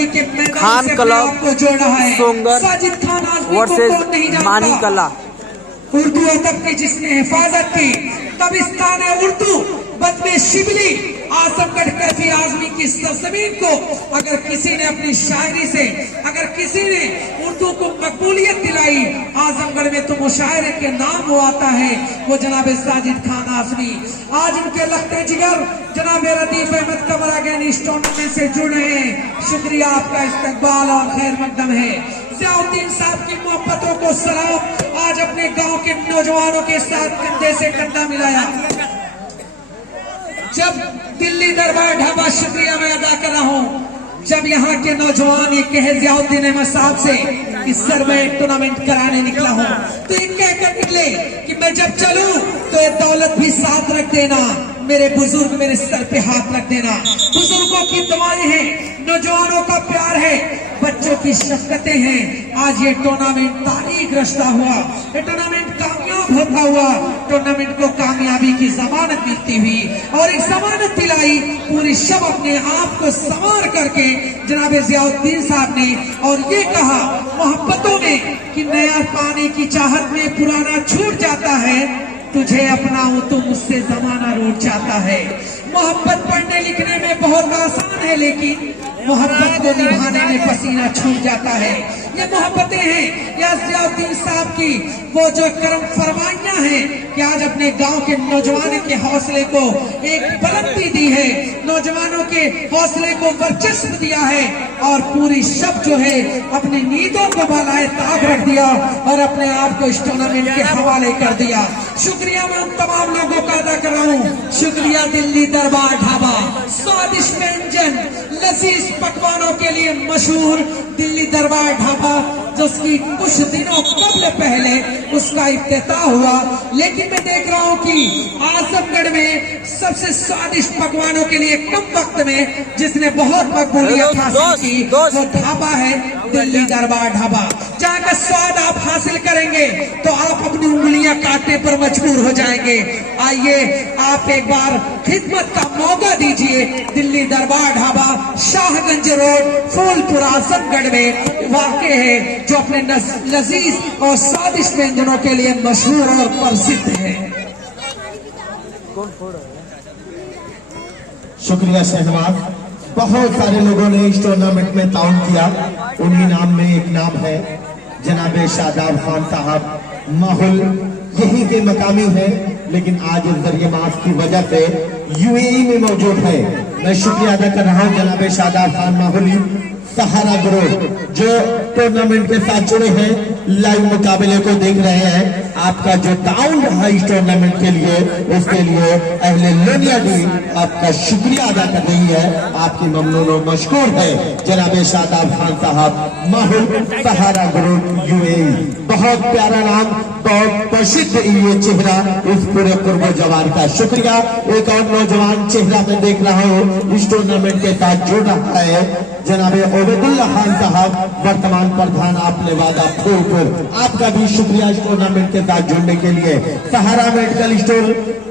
बुजुर्गी के मैदान खान से क्लब अपने आप को जोड़ रहा है। सोंगर साजिद खान आजमी को वर्सेस कौन नहीं जानता। मानी कला। उर्दू अदब की जिसने हिफाजत की, कब्रिस्तान उर्दू बदमे शिबली आजमगढ़ कैफी आजमी की सरजमीन को अगर किसी ने अपनी शायरी से, अगर किसी ने उर्दू को मकबूलियत दिलाई, आजमगढ़ में तो मुशायरे के नाम वो आता है, वो जनाब साजिद खान आजमी। आज उनके लखते जिगर जनाब रदीफ अहमद कमरागैन इस टूर्नामेंट से जुड़े हैं। शुक्रिया, आपका इस्तकबाल और खैर मकदम है। ज़ियाउद्दीन साहब की मोहब्बतों को सलाम। आज अपने गांव के नौजवानों के साथ कंधे से कंधा मिलाया। जब दिल्ली दरबार ढाबा, शुक्रिया मैं अदा कर रहा हूं, जब यहाँ के नौजवान ये कहे ज़ियाउद्दीन अहमद साहब से कि सर मैं टूर्नामेंट कराने निकला हूं, तो ये कहकर निकले कि मैं जब चलूं तो ये दौलत भी साथ रख देना, मेरे बुजुर्ग मेरे सर पे हाथ रख देना। बुजुर्गों की दुआएं हैं, नौजवानों का प्यार है, बच्चों की शफकतें हैं। आज ये टूर्नामेंट तारीख रचता हुआ, ये टूर्नामेंट कामयाब होता हुआ, टूर्नामेंट को कामयाबी की जमानत मिलती हुई और एक जमानत दिलाई पूरी शब अपने आप को संवार करके जनाब ज़ियाउद्दीन साहब ने, और ये कहा मोहब्बतों में कि नया पाने की चाहत में पुराना छूट जाता है, तुझे अपनाऊं तो मुझसे जमाना रूठ जाता है। मोहब्बत पढ़ने लिखने में बहुत आसान है, लेकिन मोहब्बत को निभाने में पसीना छूट जाता है। ये मोहब्बतें हैं या ज़ियाउद्दीन साहब की वो जो करम फरमाइयां हैं कि आज अपने गांव के नौजवानों के हौसले को एक बुलंदी दी है, नौजवानों के हौसले को वर्चस्व दिया है और पूरी शब जो है अपनी नींदों को बालाए ताक रख दिया और अपने आप को इस टूर्नामेंट के हवाले कर दिया। शुक्रिया मैं उन तमाम लोगों का अदा कर रहा हूँ। शुक्रिया दिल्ली दरबार ढाबा, स्वादिष्ट व्यंजन, लजीज पकवानों के लिए मशहूर दिल्ली दरबार ढाबा, जिसकी कुछ दिनों कबल पहले उसका इफ्तिताह हुआ, लेकिन मैं देख रहा हूं कि आजमगढ़ में सबसे स्वादिष्ट पकवानों के लिए कम वक्त में जिसने बहुत मकबूलियत हासिल की वो ढाबा है दिल्ली दरबार ढाबा। जहाँ का स्वाद आप हासिल करेंगे तो आप अपनी उंगलियां काटने पर मजबूर हो जाएंगे। आइए आप एक बार खिदमत का मौका दीजिए। दिल्ली दरबार ढाबा शाहगंज रोड, फूलपुर, आजमगढ़ में वाक़ है, जो अपने लजीज और स्वादिष्ट व्यंजनों के लिए मशहूर और प्रसिद्ध है। शुक्रिया शहनाज। बहुत सारे लोगों ने इस टूर्नामेंट में ताउन किया, उन्हीं नाम में एक नाम है जनाब शादाब खान साहब। माहौल यही के मकामी है, लेकिन आज इस जरिए माफ की वजह से यूएई में मौजूद है। मैं शुक्रिया अदा कर रहा हूँ जनाब शादाब खान माहौली सहारा ग्रुप जो टूर्नामेंट के साथ जुड़े हैं, लाइव मुकाबले को देख रहे हैं। आपका जो ताउन रहा इस टूर्नामेंट के लिए, उसके लिए अहले लोनिया टीम आपका शुक्रिया अदा कर रही है। आपकी ममनून और मशकूर है जनाब शादाब खान साहब, माहौल सहारा ग्रुप यूएई। बहुत प्यारा नाम, बहुत प्रसिद्ध ये चेहरा इस पूरे कुर्बो जवार का। शुक्रिया। एक और नौजवान चेहरा मैं देख रहा हूँ इस टूर्नामेंट के साथ जुड़ रहा है, जनाब ओबेदुल्ला खान साहब, वर्तमान प्रधान आपने वादा फूलपुर। आपका भी शुक्रिया इस टूर्नामेंट के साथ जुड़ने के लिए। Sahara medical store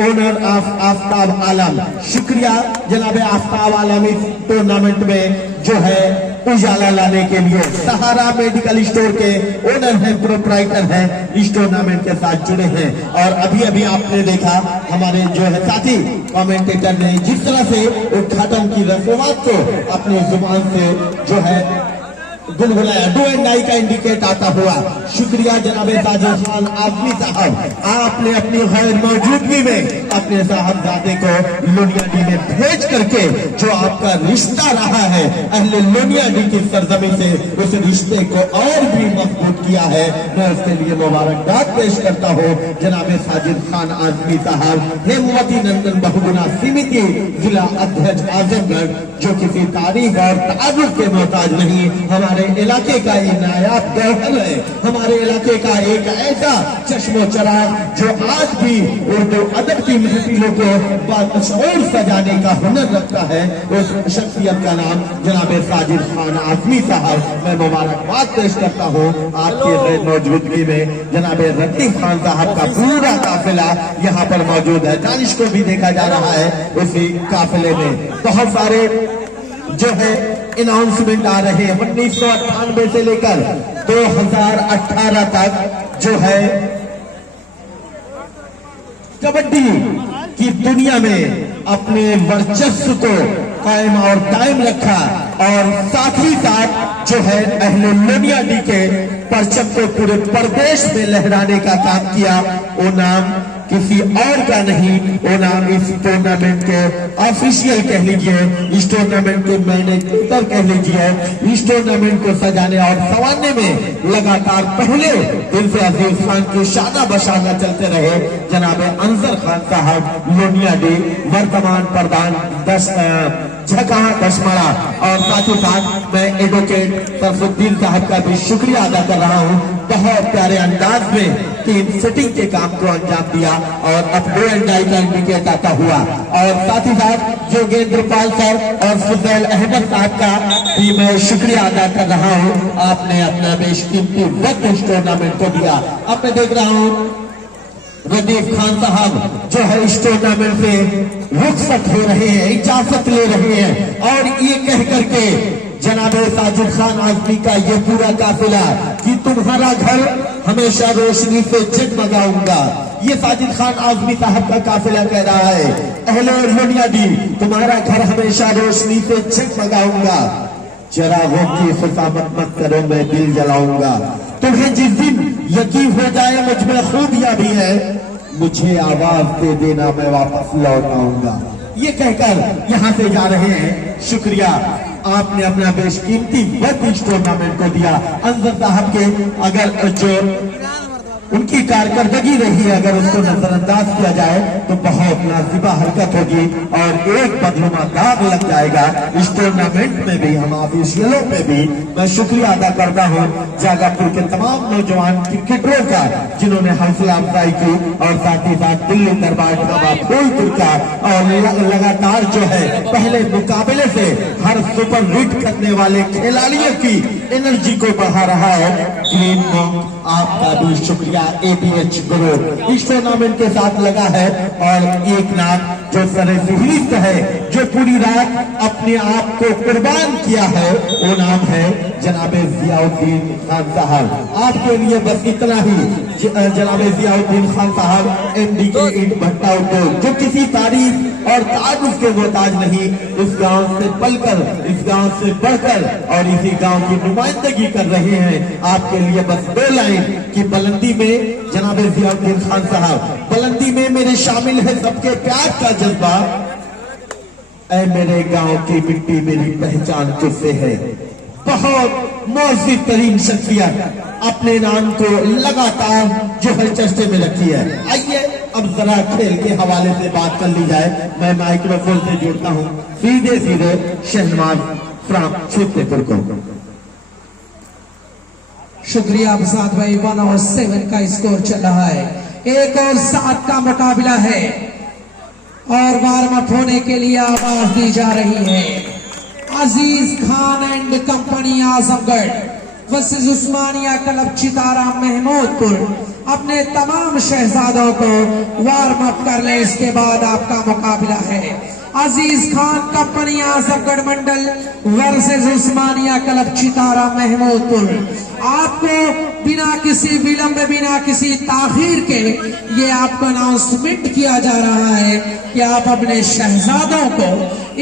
owner of Aftab Alam, शुक्रिया जनाब आफ्ताब आलम इस टूर्नामेंट में जो है उजाला लाने के लिए। सहारा मेडिकल स्टोर के ओनर हैं, प्रोप्राइटर हैं, इस टूर्नामेंट के साथ जुड़े हैं। और अभी अभी आपने देखा हमारे जो है साथी कमेंटेटर ने जिस तरह से उद्घाटन की रस्मात को अपनी जुबान से जो है गुनगुनाया, डू एंड डाई का इंडिकेट आता हुआ। शुक्रिया जनाब साजिद खान आजमी साहब, आपने अपनी गैर मौजूदगी में अपने साहबजादे को लोनियाडी में भेज करके जो आपका रिश्ता रहा है अहले लोनियाडी की सरजमी से, उस रिश्ते को और भी मजबूत किया है। मैं उसके लिए मुबारकबाद पेश करता हूँ जनाब साजिद खान आजमी साहब, हेमवती नंदन बहुगुना समिति जिला अध्यक्ष आजमगढ़, जो किसी तारीख और तारुफ के मोहताज नहीं, हमारे इलाके का ये नायाब गौहर है, हमारे इलाके का एक ऐसा चश्मो चराग जो आज भी उर्दू अदब की महफिलों को बाशऊर सजाने का हुनर रखता है। उस शख्सियत का नाम जनाब साजिद खान आजमी साहब। मैं मुबारकबाद पेश करता हूँ आपकी गैर मौजूदगी में। जनाब रकीब खान साहब का पूरा काफिला यहाँ पर मौजूद है, दानिश को भी देखा जा रहा है उसी काफिले में। बहुत सारे जो है अनाउंसमेंट आ रहे हैं 1998 से लेकर 2018 तक जो है कबड्डी की दुनिया में अपने वर्चस्व को कायम और दायम रखा और साथ ही साथ जो है अहले लोनियाडी के परचम को पूरे प्रदेश में लहराने का काम किया। वो नाम किसी और का नहीं, वो नाम इस टूर्नामेंट के ऑफिशियल कह लीजिए, इस टूर्नामेंट के मैनेजर कह लीजिए, इस टूर्नामेंट को सजाने और संवारने में लगातार पहले दिन से अजीज खान की शाना बशाना चलते रहे जनाब अंजर खान साहब लोनियाडी, वर्तमान प्रधान झका दशमड़ा। और साथ ही साथ मैं एडवोकेट सरफुद्दीन साहब का भी शुक्रिया अदा कर रहा हूं, बहुत प्यारे अंदाज में टीम सेटिंग के काम को अंजाम दिया और अब 2 एंड डाई का इंडिकेट आता हुआ। और साथ ही साथ जोगेंद्र पाल सर और फुजैल अहमद साहब का भी मैं शुक्रिया अदा कर रहा हूं, आपने अपना बेशकीमती वक्त इस टूर्नामेंट को दिया। अब मैं देख रहा हूं रदीफ खान साहब जो है इस टूर्नामेंट से रुखसत हो रहे हैं, इजाजत ले रहे हैं और ये कह करके जनाब साजिद खान आजमी का ये पूरा काफिला कि तुम्हारा घर हमेशा रोशनी से जगमगाऊंगा, ये साजिद खान आजमी साहब का काफिला कह रहा है। अहले लोनियाडी तुम्हारा घर हमेशा रोशनी से जगमगाऊंगा, चरागों की खुशामत मत करो मैं दिल जलाऊंगा, तुम्हें जिस दिन यकीन हो जाए मुझ में खूबियां भी है मुझे आवाज दे देना मैं वापस लौट आऊंगा। ये कहकर यहां से जा रहे हैं। शुक्रिया, आपने अपना बेशकीमती वक्त इस टूर्नामेंट को दिया। अंजर साहब के अगर जो उनकी कारकर्दगी रही है अगर उसको नजरअंदाज किया जाए तो बहुत नाजिबा हरकत होगी और एक बदनुमा दाग लग जाएगा इस टूर्नामेंट में भी। हम ऑफिशियलों पे भी मैं शुक्रिया अदा करता हूँ जागापुर के तमाम नौजवान क्रिकेटरों का जिन्होंने हौसला अफजाई की और साथ ही साथ दिल्ली दरबार ढाबा फूलपुर का और लगातार जो है पहले मुकाबले से हर सुपर हिट करने वाले खिलाड़ियों की एनर्जी को बढ़ा रहा है। ग्रीन मॉन्क आपका भी शुक्रिया। ABH गुरु इस टूर्नामेंट के साथ लगा है और एक नाम जो सरफहरिस्त है जो पूरी रात अपने आप को कुर्बान किया है वो नाम है जनाबे जियाउद्दीन खान साहब। आपके लिए बस इतना ही जनाबे जियाउद्दीन खान साहब MD के ईंट भट्टा उद्योग जो किसी तारीफ और तारुफ के मोहताज नहीं, इस गांव से पलकर इस गांव से बढ़कर और इसी गांव की नुमाइंदगी कर रहे हैं। आपके लिए बस 2 लाइन की बुलंदी में जनाबे जियाउद्दीन खान साहब, बुलंदी में मेरे शामिल है सबके प्यार का जज्बा, ऐ मेरे गांव की मिट्टी मेरी पहचान तुझसे है। बहुत मौजूद तरीन शख्सियत अपने नाम को लगातार जो है चर्चे में रखी है। आइए अब जरा खेल के हवाले से बात कर ली जाए। मैं माइक्रोफोन से जुड़ता हूं सीधे सीधे शहनवाज फ्राम छुट्टेपुर को। शुक्रिया आजाद भाई। 107 का स्कोर चल रहा है, 1 और 7 का मुकाबला है और वार्म अप होने के लिए आवाज दी जा रही है। Aziz Khan and company Azamgarh versus Osmania club Chitara Mahmudpur. अपने तमाम शहजादों को वार्म अप कर ले, इसके बाद आपका मुकाबला है। अजीज खान कंपनी आजमगढ़ मंडल वर्सेस उस्मानिया क्लब चितारा महमूदपुर। आपको बिना किसी विलंब बिना किसी ताखीर के ये आपको अनाउंसमेंट किया जा रहा है कि आप अपने शहजादों को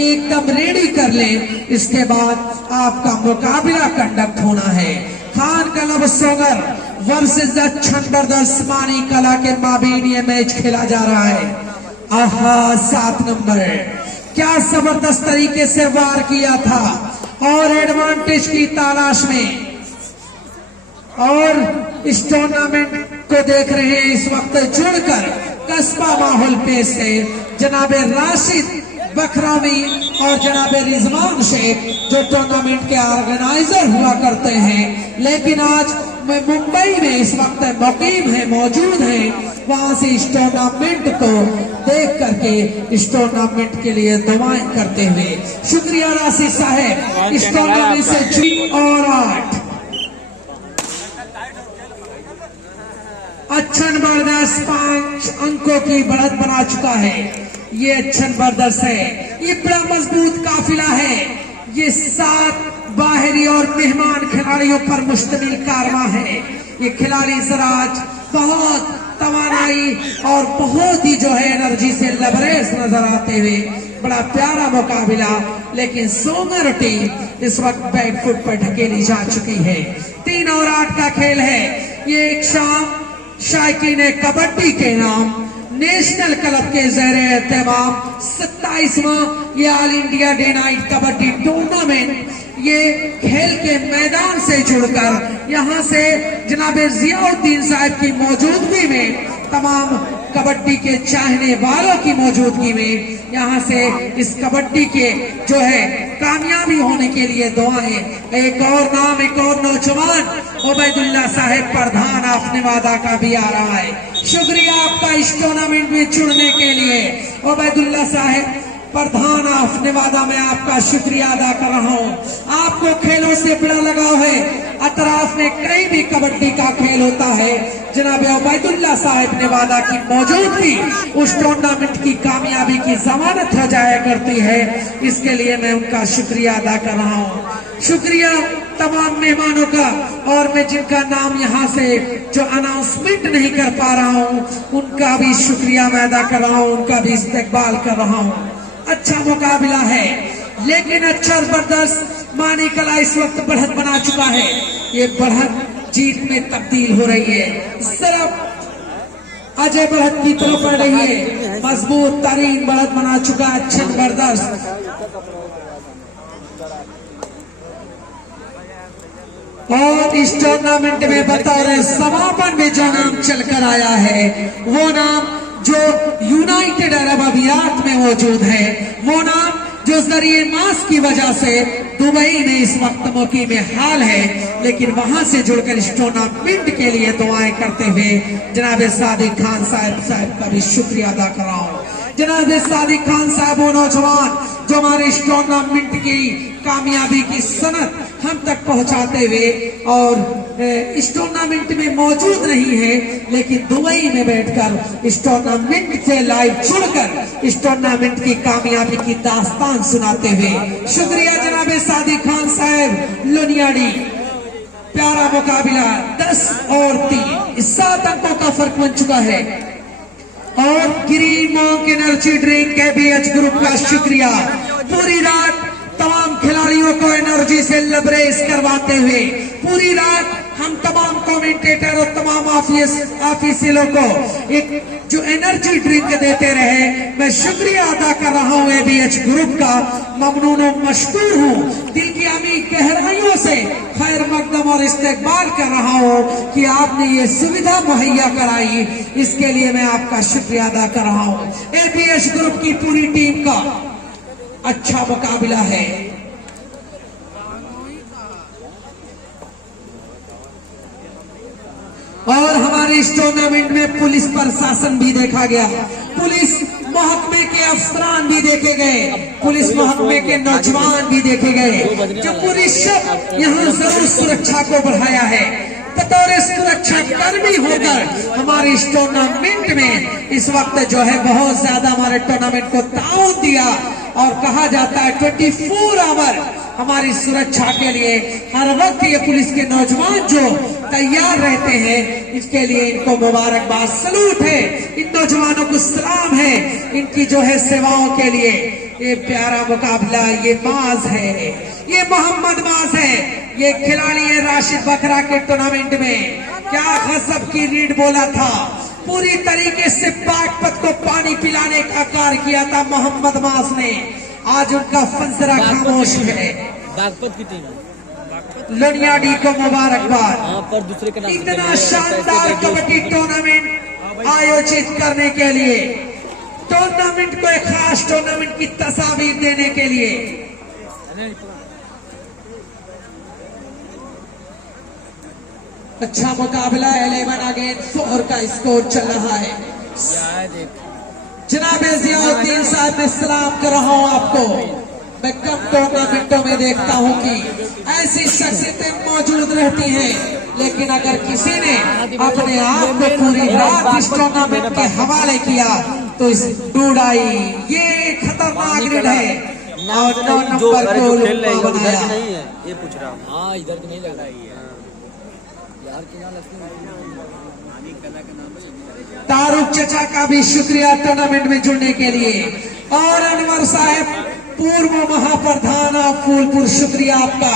एकदम रेडी कर लें, इसके बाद आपका मुकाबला कंडक्ट होना है। खान क्लब सोगर वर्सेस छनबर्द उस्मानी कला के माबीन ये मैच खेला जा रहा है। आहा 7 नंबर क्या जबरदस्त तरीके से वार किया था और एडवांटेज की तलाश में, और इस टूर्नामेंट को देख रहे हैं इस वक्त जुड़कर कस्बा माहौल पे से जनाबे राशिद बखरावी और जनाबे रिजवान शेख जो टूर्नामेंट के ऑर्गेनाइजर हुआ करते हैं, लेकिन आज मैं मुंबई में इस वक्त मुकीम है, मौजूद है, वहां से इस टूर्नामेंट को देख करके इस टूर्नामेंट के लिए दुआएं करते हुए शुक्रिया राशिद साहब। इस टूर्नामेंट से 6 और 8 अच्छन बर्दर्स 5 अंकों की बढ़त बना चुका है। ये अच्छन बर्दर्स है, ये बड़ा मजबूत काफिला है ये 7 बाहरी और मेहमान खिलाड़ियों पर मुश्तमिल कारवां है। ये खिलाड़ी जराज बहुत तवानाई और बहुत ही जो है एनर्जी से लबरेज नजर आते हुए, बड़ा प्यारा मुकाबला। लेकिन सोमर टीम इस वक्त बैकफुट पर ढकेली जा चुकी है। 3 और 8 का खेल है। ये एक शाम शायकीन कबड्डी के नाम नेशनल क्लब के ज़ेरे एहतमाम 27वां ये all India day night kabaddi tournament, ये खेल के मैदान से जुड़कर यहाँ से जनाब जियाउद्दीन साहब की मौजूदगी में, तमाम कबड्डी के चाहने वालों की मौजूदगी में, यहाँ से इस कबड्डी के जो है कामयाबी होने के लिए दुआएं। एक और नाम, एक और नौजवान उबैदुल्ला साहब प्रधान ऑफ नेवादा का भी आ रहा है। शुक्रिया आपका इस टूर्नामेंट में जुड़ने के लिए। उबैदुल्ला साहब प्रधान ऑफ नेवादा में आपका शुक्रिया अदा कर रहा हूँ। आपको खेलों से बड़ा लगाव है। अतराफ में कहीं भी कबड्डी का खेल होता है, जनाब उबैदुल्ला साहब नेवादा की मौजूदगी उस टूर्नामेंट की कामयाबी की जमानत हो जाया करती है। इसके लिए मैं उनका शुक्रिया अदा कर रहा हूँ। शुक्रिया तमाम मेहमानों का, और मैं जिनका नाम यहाँ से जो अनाउंसमेंट नहीं कर पा रहा हूँ उनका भी शुक्रिया मैं अदा कर रहा हूँ, उनका भी इस्तेकबाल कर रहा हूँ। अच्छा मुकाबला है, लेकिन अच्छा जबरदस्त मानी कला इस वक्त बढ़त बना चुका है। ये बढ़त जीत में तब्दील हो रही है। सिर्फ अजय बढ़त की तरफ बढ़ रही है। मजबूत तरीन बढ़त बना चुका है। अच्छा जबरदस्त। और इस टूर्नामेंट में बतौर समापन में जो नाम चलकर आया है, वो नाम जो यूनाइटेड अरब अमीरात में मौजूद है, वो नाम जो जरिए मास की वजह से दुबई में इस वक्त मौके में हाल है, लेकिन वहां से जुड़कर इस टूर्नामेंट के लिए दुआएं करते हुए जनाब सादिक खान साहब का भी शुक्रिया अदा कर रहा हूँ। जनाब सादिक खान साहब वो नौजवान जो हमारे इस टूर्नामेंट की कामयाबी की सनत हम तक पहुंचाते हुए, और इस टूर्नामेंट में मौजूद नहीं है, लेकिन दुबई में बैठकर इस टूर्नामेंट से लाइव जुड़कर इस टूर्नामेंट की कामयाबी की दास्तान सुनाते हुए शुक्रिया जनाब सादिक खान साहब लुनियाडी। प्यारा मुकाबला 10 और 3 7 अंकों का फर्क बन चुका है। और green monk energy drink KBH group का शुक्रिया। पूरी रात तमाम खिलाड़ियों को एनर्जी से लबरेज करवाते हुए, पूरी रात हम तमाम कमेंटेटर और तमाम ऑफिसियलों को एक जो एनर्जी ड्रिंक देते रहे, मैं शुक्रिया अदा कर रहा हूँ ABH ग्रुप का। ममनून और मशकूर हूँ, दिल की अमी गहराइयों से खैर मकदम और इस्तेकबाल कर रहा हूँ कि आपने ये सुविधा मुहैया कराई। इसके लिए मैं आपका शुक्रिया अदा कर रहा हूँ। ABH ग्रुप की पूरी टीम का अच्छा मुकाबला है। और हमारे इस टूर्नामेंट में पुलिस प्रशासन भी देखा गया, पुलिस महकमे के अफसरान भी देखे गए, पुलिस महकमे के नौजवान भी देखे गए, जो पूरी सब यहाँ जरूर सुरक्षा को बढ़ाया है। बतौर सुरक्षा कर्मी होकर हमारे इस टूर्नामेंट में इस वक्त जो है बहुत ज्यादा हमारे टूर्नामेंट को ताउन दिया, और कहा जाता है 24 आवर हमारी सुरक्षा के लिए हर वक्त ये पुलिस के नौजवान जो तैयार रहते हैं, इसके लिए इनको मुबारकबाद, सलूट है। इन नौजवानों को सलाम है इनकी जो है सेवाओं के लिए। ये प्यारा मुकाबला, ये माज है, ये मोहम्मद माज है, ये खिलाड़ी है राशिद बकरा के टूर्नामेंट में। क्या गजब की रीड बोला था, पूरी तरीके से बागपत को पानी पिलाने का कार्य किया था मोहम्मद माज ने। आज उनका फंसरा खामोश है। बागपत की टीम लुनियाडी को मुबारकबाद। पर दूसरे के नाम इतना शानदार कबड्डी टूर्नामेंट आयोजित करने के लिए, टूर्नामेंट को एक खास टूर्नामेंट की तस्वीर देने के लिए। अच्छा मुकाबला 11 अगेंस्ट 4 का स्कोर चल रहा है। जनाब जियाउद्दीन साहब मैं सलाम कर रहा हूं आपको। मैं कम टूर्नामेंटों में देखता हूं कि ऐसी शख्सियतें मौजूद रहती हैं, लेकिन अगर किसी ने अपने आप को पूरी रात इस टूर्नामेंट के हवाले किया तो इस डूडाई ये खतरनाक रीड है। नाम और से 9 नहीं, जो नंबर अरे को जो खेल रहे हैं लुक्मा उधर के बनाया। नहीं है, ये पूछ रहा हूँ। हाँ इधर के नहीं लग रहा है यार की नाम तारुक चचा का भी शुक्रिया टूर्नामेंट में जुड़ने के लिए। और अनवर साहब पूर्व महाप्रधान ऑफ फूलपुर, शुक्रिया आपका।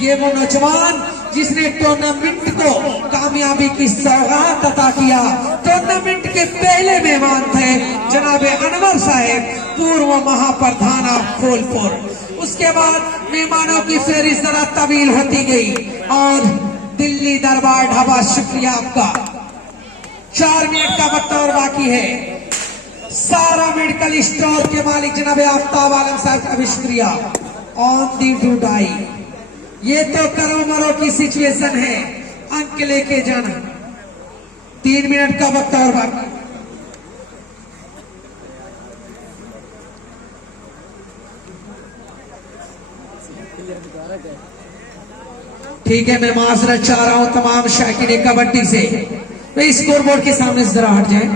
ये वो नौजवान जिसने टूर्नामेंट को कामयाबी की सौगात अता किया। टूर्नामेंट के पहले मेहमान थे जनाब अनवर साहब, पूर्व महाप्रधान ऑफ फूलपुर। उसके बाद मेहमानों की फेहरिस्त जरा तवील होती गई। और दिल्ली दरबार ढाबा, शुक्रिया आपका। 4 मिनट का वक्त और बाकी है। सारा मेडिकल स्टोर के मालिक जनाब आफ्ताब आलम साहब का भी शुक्रिया। ऑन दी टू डाई, ये तो करो मरो की सिचुएशन है, अंक लेके जाना। 3 मिनट का वक्त और बाकी। ठीक है, मैं माजरत चाह रहा हूं तमाम शायकीन कबड्डी से, तो स्कोर बोर्ड के सामने से जरा हट जाए।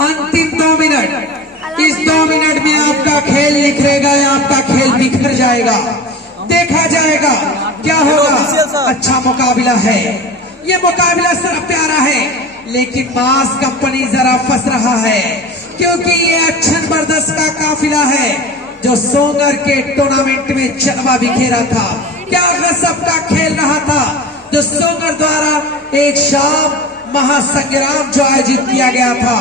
अंतिम 2 मिनट, इस 2 मिनट में आपका खेल निखरेगा या आपका खेल बिखर जाएगा, देखा जाएगा क्या होगा। अच्छा मुकाबला है, ये मुकाबला सिर्फ प्यारा है, लेकिन मास कंपनी जरा फंस रहा है, क्योंकि ये एक्शन बर्दस्त का काफिला है जो सोंगर के टूर्नामेंट में जलवा बिखेरा था। क्या गजब का खेल रहा था जो सोंगर द्वारा एक शाम महासंग्राम जो आयोजित किया गया था।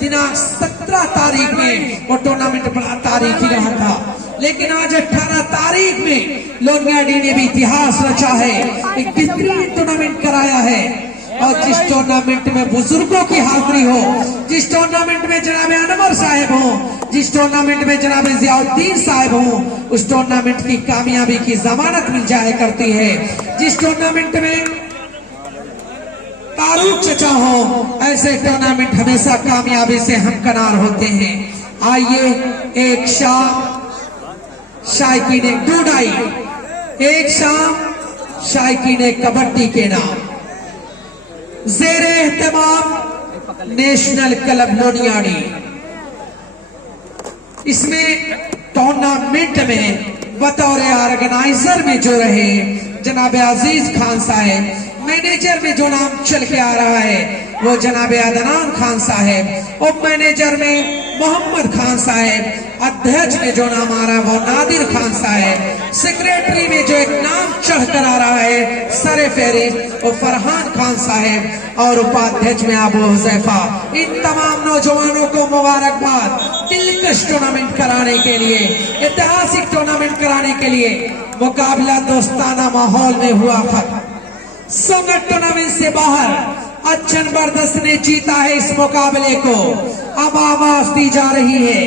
दिनांक 17 तारीख में वो टूर्नामेंट बड़ा तारीखी रहा था, लेकिन आज 18 तारीख में लोनियाडी ने भी इतिहास रचा है, एक बेहतरीन टूर्नामेंट कराया है। और जिस टूर्नामेंट में बुजुर्गों की हाजिरी हो, जिस टूर्नामेंट में जनाब अनवर साहब हो, जिस टूर्नामेंट में जनाब जियाउद्दीन साहब हो, उस टूर्नामेंट की कामयाबी की जमानत मिल जाया करती है। जिस टूर्नामेंट में तारुक चचा हो, ऐसे टूर्नामेंट हमेशा कामयाबी से हमकनार होते हैं। आइए एक शाम शायकीन डूडाई, एक शाम शायकीन कबड्डी के नाम ज़ेरे एहतमाम नेशनल क्लब लोनियाडी। इसमें टूर्नामेंट में बतौर ऑर्गेनाइजर में जो रहे जनाब अजीज खान साहब, मैनेजर में जो नाम चल के आ रहा है वो जनाब अदनान खान साहब, उप मैनेजर में मोहम्मद खान साहब, अध्यक्ष में जो नाम आ रहा है वो नादिर खान साहब, सेक्रेटरी में जो एक नाम चढ़ कर आ रहा है सरे फेहरिस्त वो फरहान खान साहब, और उपाध्यक्ष में अबू हुज़ैफा। इन तमाम नौजवानों को मुबारकबाद। दिलकश टूर्नामेंट कराने के लिए, ऐतिहासिक टूर्नामेंट कराने के लिए मुकाबला दोस्ताना माहौल में हुआ खत्म। सोंगर टूर्नामेंट से बाहर अच्छन बर्दस्त ने जीता है इस मुकाबले को। अब आवाज दी जा रही है